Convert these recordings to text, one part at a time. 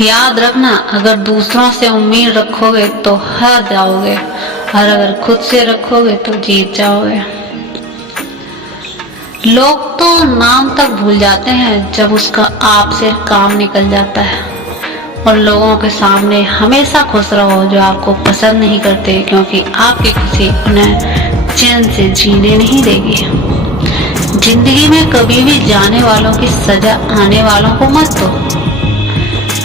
याद रखना, अगर दूसरों से उम्मीद रखोगे तो हार जाओगे, और अगर खुद से रखोगे तो जीत जाओगे। लोग तो नाम तक भूल जाते हैं जब उसका आप से काम निकल जाता है। और लोगों के सामने हमेशा खुश रहो जो आपको पसंद नहीं करते, क्योंकि आपकी खुशी उन्हें चैन से जीने नहीं देगी। जिंदगी में कभी भी जाने वालों की सजा आने वालों को मत दो।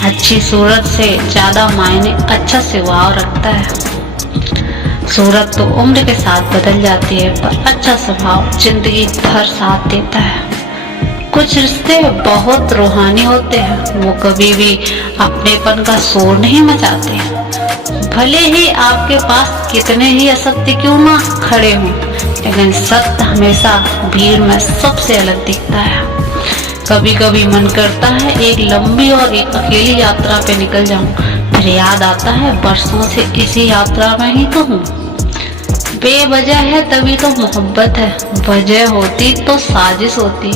अच्छी सूरत से ज्यादा मायने अच्छा स्वभाव रखता है। सूरत तो उम्र के साथ बदल जाती है, पर अच्छा स्वभाव जिंदगी भर साथ देता है। कुछ रिश्ते बहुत रूहानी होते हैं, वो कभी भी अपनेपन का शोर नहीं मचाते। भले ही आपके पास कितने ही असत्य क्यों ना खड़े हों, लेकिन सत्य हमेशा भीड़ में सबसे अलग दिखता है। कभी कभी मन करता है एक लंबी और एक अकेली यात्रा पे निकल जाऊं, फिर याद आता है बरसों से इसी यात्रा में ही तो हूँ। बेवजह है तभी तो मोहब्बत है, वजह होती तो साजिश होती।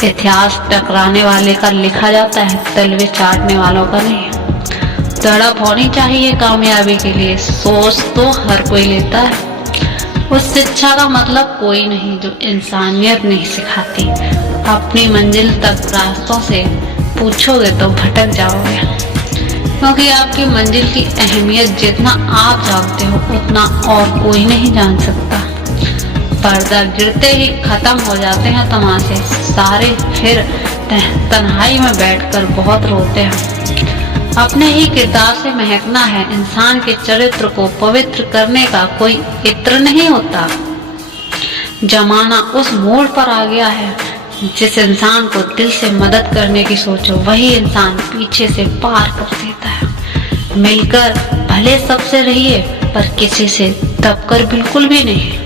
इतिहास टकराने वाले का लिखा जाता है, तलवे चाटने वालों का नहीं। तड़प होनी चाहिए कामयाबी के लिए, सोच तो हर कोई लेता है। उस शिक्षा का मतलब कोई नहीं जो इंसानियत नहीं सिखाती। अपनी मंजिल तक रास्तों से पूछोगे तो भटक जाओगे, क्योंकि आपकी मंजिल की अहमियत जितना आप जानते हो उतना और कोई नहीं जान सकता। पर्दा गिरते ही खत्म हो जाते हैं तमाशे सारे, फिर तन्हाई में बैठकर बहुत रोते हैं। अपने ही किरदार से महकना है। इंसान के चरित्र को पवित्र करने का कोई इत्र नहीं होता। जमाना उस मोड़ पर आ गया है, जिस इंसान को दिल से मदद करने की सोचो वही इंसान पीछे से पार कर देता है। मिलकर भले सबसे रहिए, पर किसी से दबकर बिल्कुल भी नहीं।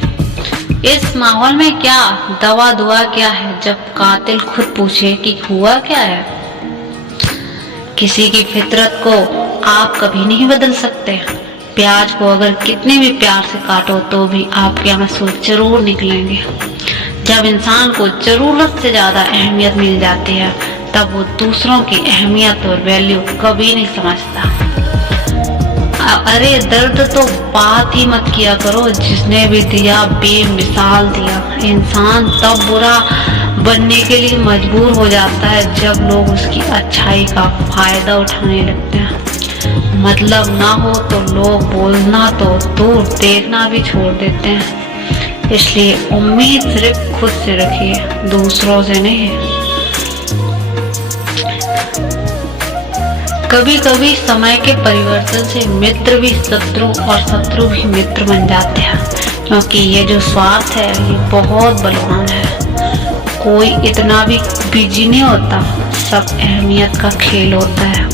इस माहौल में क्या दवा दुआ क्या है, जब कातिल खुद पूछे कि हुआ क्या है। किसी की फितरत को आप कभी नहीं बदल सकते। प्याज को अगर कितने भी प्यार से काटो तो भी आपके आंसू जरूर निकलेंगे। जब इंसान को जरूरत से ज्यादा अहमियत मिल जाती है, तब वो दूसरों की अहमियत और वैल्यू कभी नहीं समझता। अरे दर्द तो बात ही मत किया करो, जिसने भी दिया बेमिसाल दिया। इंसान तब बुरा बनने के लिए मजबूर हो जाता है जब लोग उसकी अच्छाई का फायदा उठाने लगते हैं। मतलब ना हो तो लोग बोलना तो दूर देखना भी छोड़ देते हैं। इसलिए उम्मीद सिर्फ खुद से रखिए, दूसरों से नहीं। कभी कभी समय के परिवर्तन से मित्र भी शत्रु और शत्रु भी मित्र बन जाते हैं, क्योंकि ये जो स्वार्थ है ये बहुत बलवान है। कोई इतना भी बिजी नहीं होता, सब अहमियत का खेल होता है।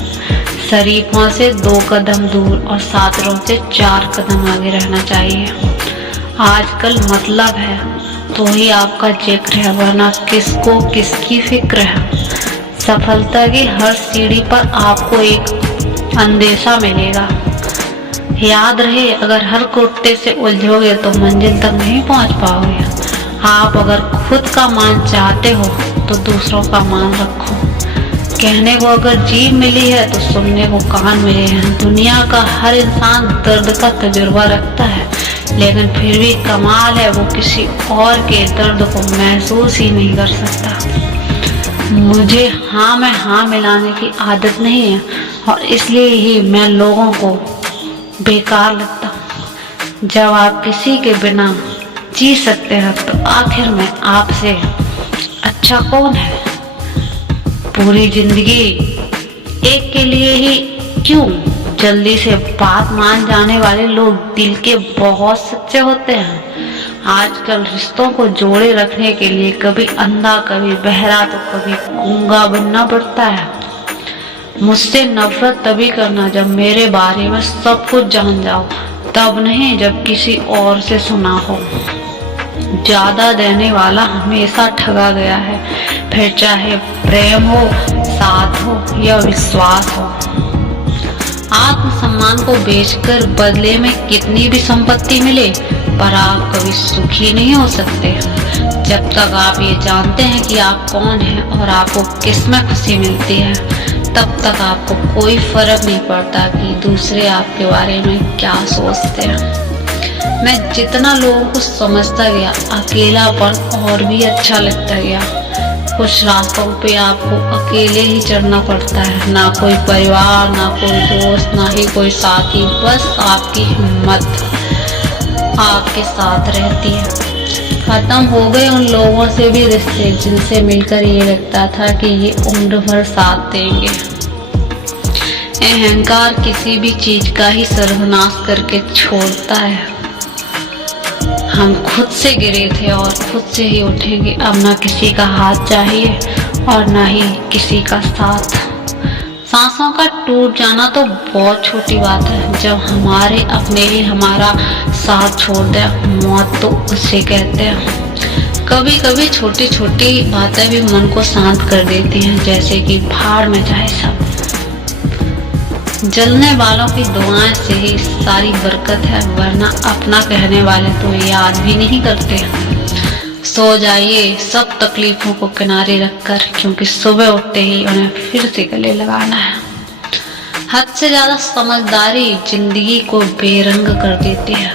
शरीफों से 2 कदम दूर और सादरों से 4 कदम आगे रहना चाहिए। आजकल मतलब है तो ही आपका जिक्र है, वरना किसको किसकी फिक्र है। सफलता की हर सीढ़ी पर आपको एक अंदेशा मिलेगा। याद रहे, अगर हर कुत्ते से उलझोगे तो मंजिल तक नहीं पहुंच पाओगे। आप अगर खुद का मान चाहते हो तो दूसरों का मान रखो। कहने को अगर जीभ मिली है तो सुनने को कान मिले हैं। दुनिया का हर इंसान दर्द का तजुर्बा रखता है, लेकिन फिर भी कमाल है वो किसी और के दर्द को महसूस ही नहीं कर सकता। मुझे हाँ में हाँ मिलाने की आदत नहीं है, और इसलिए ही मैं लोगों को बेकार लगता हूँ। जब आप किसी के बिना जी सकते हैं तो आखिर में आपसे अच्छा कौन है। पूरी जिंदगी एक के लिए ही क्यों। जल्दी से बात मान जाने वाले लोग दिल के बहुत सच्चे होते हैं। आजकल रिश्तों को जोड़े रखने के लिए कभी अंधा कभी बहरा तो कभी गूंगा बनना पड़ता है। मुझसे नफरत तभी करना जब मेरे बारे में सब कुछ जान जाओ, तब नहीं जब किसी और से सुना हो। ज्यादा देने वाला हमेशा ठगा गया है, फिर चाहे प्रेम हो, साथ हो या विश्वास हो। आत्मसम्मान को बेचकर बदले में कितनी भी संपत्ति मिले, पर आप कभी सुखी नहीं हो सकते जब तक आप ये जानते हैं कि आप कौन हैं और आपको किस में खुशी मिलती है। तब तक आपको कोई फर्क नहीं पड़ता कि दूसरे आपके बारे में क्या सोचते हैं। मैं जितना लोगों को समझता गया, अकेलापन और भी अच्छा लगता गया। कुछ रास्तों पे आपको अकेले ही चढ़ना पड़ता है, ना कोई परिवार, ना कोई दोस्त, ना ही कोई साथी, बस आपकी हिम्मत आपके साथ रहती है। खत्म हो गए उन लोगों से भी रिश्ते जिनसे मिलकर ये लगता था कि ये उम्र भर साथ देंगे। अहंकार किसी भी चीज का ही सर्वनाश करके छोड़ता है। हम खुद से गिरे थे और खुद से ही उठेंगे। अब ना किसी का हाथ चाहिए और ना ही किसी का साथ। सांसों का टूट जाना तो बहुत छोटी बात है, जब हमारे अपने ही हमारा साथ छोड़ दे। मौत तो उसे कहते हैं। कभी कभी छोटी छोटी बातें भी मन को शांत कर देती हैं, जैसे कि भाड़ में जाए सब। जलने वालों की दुआएं से ही सारी बरकत है, वरना अपना कहने वाले तो याद भी नहीं करते। सो जाइए सब तकलीफों को किनारे रखकर, क्योंकि सुबह उठते ही उन्हें फिर से गले लगाना है। हद से ज्यादा समझदारी जिंदगी को बेरंग कर देती है।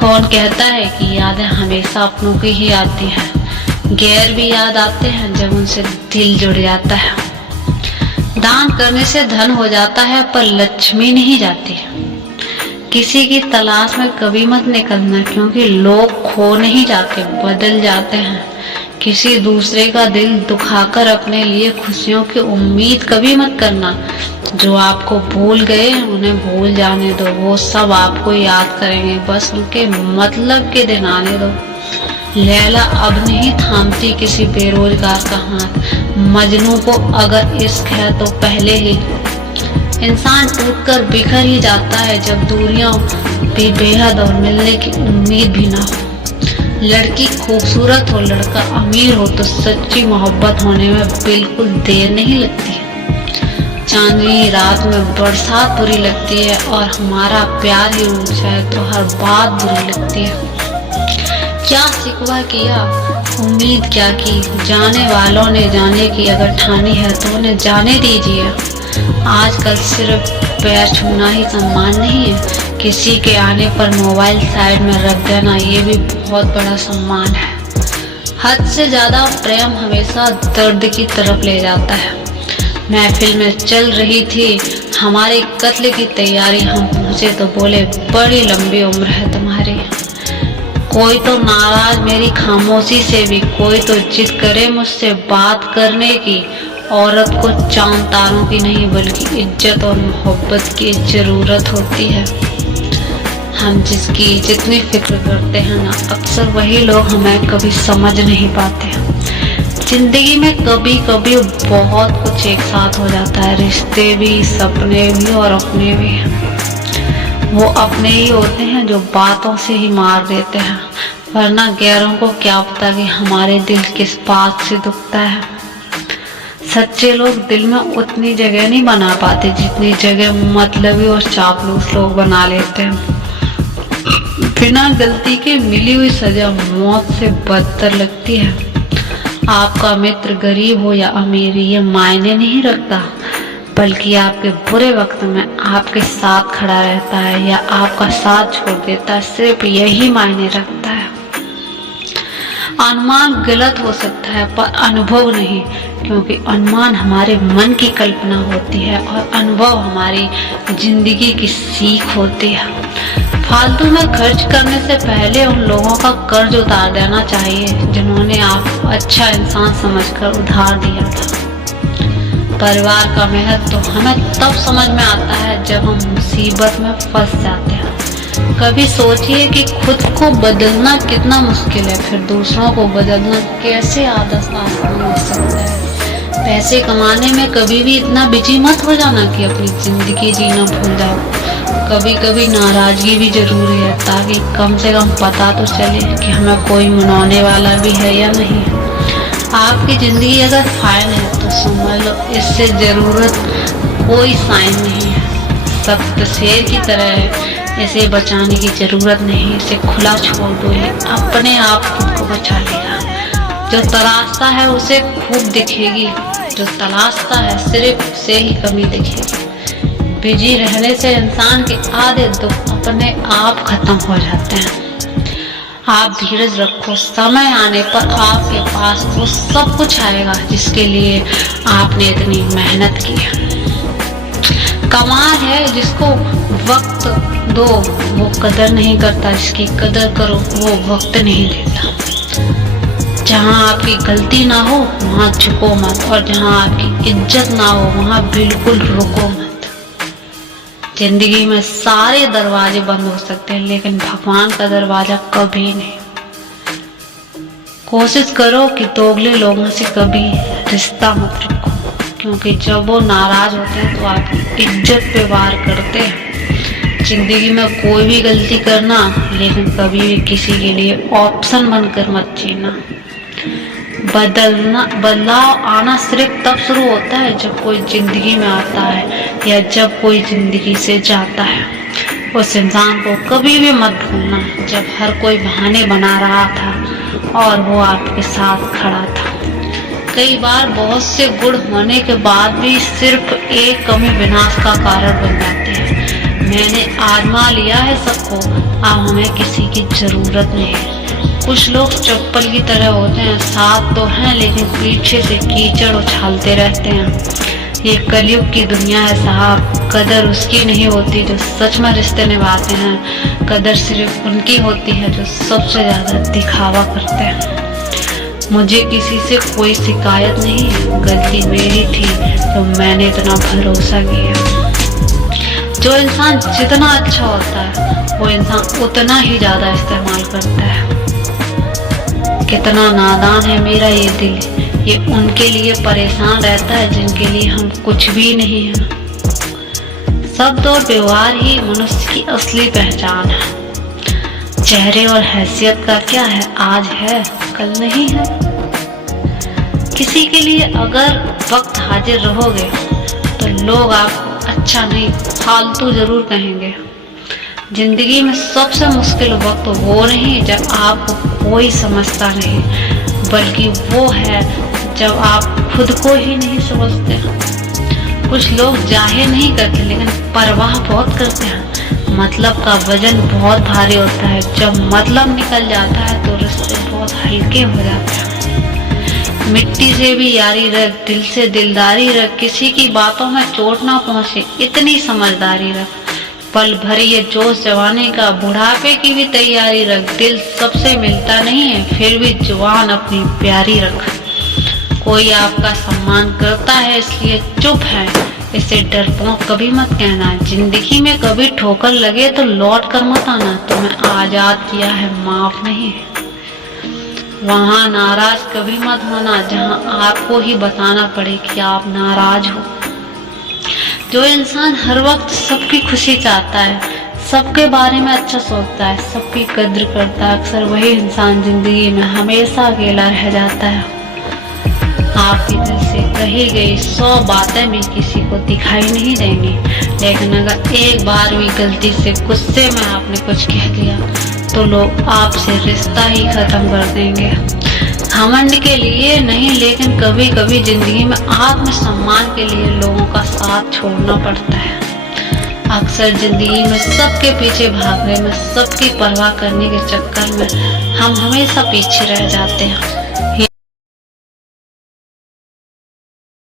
कौन कहता है कि यादें हमेशा अपनों की ही आती हैं। गैर भी याद आते हैं जब उनसे दिल जुड़ जाता है। दान करने से धन हो जाता है, पर लक्ष्मी नहीं जाती। किसी की तलाश में कभी मत निकलना, क्योंकि लोग खो नहीं जाते, बदल जाते हैं। किसी दूसरे का दिल दुखाकर अपने लिए खुशियों की उम्मीद कभी मत करना। जो आपको भूल गए उन्हें भूल जाने दो, वो सब आपको याद करेंगे, बस उनके मतलब के दिन आने दो। लैला अब नहीं थामती किसी बेरोजगार का हाथ। मजनू को अगर इश्क है तो पहले ही इंसान टूटकर बिखर ही जाता है, जब दूरियां भी बेहद और मिलने की उम्मीद भी ना हो। लड़की खूबसूरत हो, लड़का अमीर हो, तो सच्ची मोहब्बत होने में बिल्कुल देर नहीं लगती। चांदनी रात में बरसात बुरी लगती है, और हमारा प्यार ही रूठ जाए तो हर बात बुरी लगती है। क्या शिकवा किया, उम्मीद क्या की, जाने वालों ने जाने की अगर ठानी है तो उन्हें जाने दीजिए। आजकल सिर्फ पैर छूना ही सम्मान नहीं है, किसी के आने पर मोबाइल साइड में रख देना ये भी बहुत बड़ा सम्मान है। हद से ज्यादा प्रेम हमेशा दर्द की तरफ ले जाता है। महफिल में चल रही थी हमारे कत्ल की तैयारी, हम पहुंचे तो बोले बड़ी लंबी उम्र है तुम्हारी। कोई तो नाराज मेरी खामोशी से भी, कोई तो जिद करे मुझसे बात करने की। औरत को चांद तारों की नहीं बल्कि इज्जत और मोहब्बत की जरूरत होती है। हम जिसकी जितनी फिक्र करते हैं ना, अक्सर वही लोग हमें कभी समझ नहीं पाते। जिंदगी में कभी कभी बहुत कुछ एक साथ हो जाता है, रिश्ते भी, सपने भी और अपने भी। वो अपने ही होते हैं जो बातों से ही मार देते हैं, वरना गैरों को क्या पता कि हमारे दिल किस बात से दुखता है। सच्चे लोग दिल में उतनी जगह नहीं बना पाते जितनी जगह मतलबी और चापलूस लोग बना लेते हैं। बिना गलती के मिली हुई सजा मौत से बदतर लगती है। आपका मित्र गरीब हो या अमीर ये मायने नहीं रखता, बल्कि आपके बुरे वक्त में आपके साथ खड़ा रहता है या आपका साथ छोड़ देता है, सिर्फ यही मायने रखता है। अनुमान गलत हो सकता है पर अनुभव नहीं, क्योंकि अनुमान हमारे मन की कल्पना होती है और अनुभव हमारी जिंदगी की सीख होती है। फालतू में खर्च करने से पहले उन लोगों का कर्ज उतार देना चाहिए जिन्होंने आपको अच्छा इंसान समझकर उधार दिया था। परिवार का महत्व तो हमें तब समझ में आता है जब हम मुसीबत में फंस जाते हैं। कभी सोचिए कि खुद को बदलना कितना मुश्किल है, फिर दूसरों को बदलना कैसे आसान हो सकता है। पैसे कमाने में कभी भी इतना बिजी मत हो जाना कि अपनी जिंदगी जीना भूल जाओ। कभी कभी नाराजगी भी जरूरी है, ताकि कम से कम पता तो चले कि हमें कोई मनाने वाला भी है या नहीं। आपकी जिंदगी अगर फाइन है तो समझ लो इससे जरूरत कोई साइन नहीं है। सख्त शेर की तरह है, इसे बचाने की जरूरत नहीं, इसे खुला छोड़ दो, ये अपने आप खुद को बचा लेगा। जो तलाशता है उसे खूब दिखेगी, जो तलाशता है सिर्फ उसे ही कमी दिखेगी। बिजी रहने से इंसान के आधे दुख अपने आप खत्म हो जाते हैं। आप धीरज रखो, समय आने पर आपके पास वो सब कुछ आएगा जिसके लिए आपने इतनी मेहनत की है। कमाल है जिसको वक्त दो वो कदर नहीं करता, जिसकी कदर करो वो वक्त नहीं देता। जहाँ आपकी गलती ना हो वहाँ झुको मत, और जहाँ आपकी इज्जत ना हो वहाँ बिल्कुल रुको मत। जिंदगी में सारे दरवाजे बंद हो सकते हैं लेकिन भगवान का दरवाजा कभी नहीं। कोशिश करो कि दोगले लोगों से कभी रिश्ता मत रखो, क्योंकि जब वो नाराज होते हैं तो आपकी इज्जत पे वार करते हैं। जिंदगी में कोई भी गलती करना, लेकिन कभी भी किसी के लिए ऑप्शन बनकर मत जीना। बदलाव आना सिर्फ तब शुरू होता है जब कोई जिंदगी में आता है या जब कोई जिंदगी से जाता है। उस इंसान को कभी भी मत भूलना जब हर कोई बहाने बना रहा था और वो आपके साथ खड़ा था। कई बार बहुत से गुण होने के बाद भी सिर्फ एक कमी विनाश का कारण बन जाती है। मैंने आजमा लिया है सबको, अब हमें किसी की जरूरत नहीं। कुछ लोग चप्पल की तरह होते हैं, साथ तो हैं लेकिन पीछे से कीचड़ उछालते रहते हैं। ये कलयुग की दुनिया है साहब। कदर उसकी नहीं होती जो सच में रिश्ते निभाते हैं, कदर सिर्फ उनकी होती है जो सबसे ज्यादा दिखावा करते हैं। मुझे किसी से कोई शिकायत नहीं, गलती मेरी थी तो मैंने इतना भरोसा किया। जो इंसान जितना अच्छा होता है वो इंसान उतना ही ज्यादा इस्तेमाल करता है। कितना नादान है मेरा ये दिल, ये उनके लिए परेशान रहता है जिनके लिए हम कुछ भी नहीं है। शब्द और व्यवहार ही मनुष्य की असली पहचान है। चेहरे और हैसियत का क्या है, आज है कल नहीं है। किसी के लिए अगर वक्त हाजिर रहोगे तो लोग आप अच्छा नहीं फालतू जरूर कहेंगे। जिंदगी में सबसे मुश्किल वक्त वो नहीं जब आपको कोई समझता नहीं, बल्कि वो है जब आप खुद को ही नहीं समझते। कुछ लोग जाहिर नहीं करते लेकिन परवाह बहुत करते हैं। मतलब का वजन बहुत भारी होता है, जब मतलब निकल जाता है तो रिश्ते बहुत हल्के हो जाते हैं। मिट्टी से भी यारी रख, दिल से दिलदारी रख, किसी की बातों में चोट ना पहुंचे इतनी समझदारी रख। पल भर ये जोश जवानी का, बुढ़ापे की भी तैयारी रख। दिल सबसे मिलता नहीं है फिर भी जुबान अपनी प्यारी रख। कोई आपका सम्मान करता है इसलिए चुप है, इसे डरपोक कभी मत कहना। जिंदगी में कभी ठोकर लगे तो लौट कर मत आना, तुम्हें आजाद किया है माफ नहीं। वहाँ नाराज कभी मत होना जहाँ आपको ही बताना पड़े कि आप नाराज हो। जो इंसान हर वक्त सबकी खुशी चाहता है, सबके बारे में अच्छा सोचता है, सबकी कद्र करता है, अक्सर वही इंसान जिंदगी में हमेशा अकेला रह जाता है। आपकी दिल से कही गई 100 बातें भी किसी को दिखाई नहीं देंगी, लेकिन अगर एक बार भी गलती से गुस्से में आपने कुछ कह दिया तो लोग आपसे रिश्ता ही खत्म कर देंगे। घमंड के लिए नहीं, लेकिन कभी कभी जिंदगी में आत्मसम्मान के लिए लोगों का साथ छोड़ना पड़ता है। अक्सर जिंदगी में सबके पीछे भागने में, सबकी परवाह करने के चक्कर में हम हमेशा पीछे रह जाते हैं।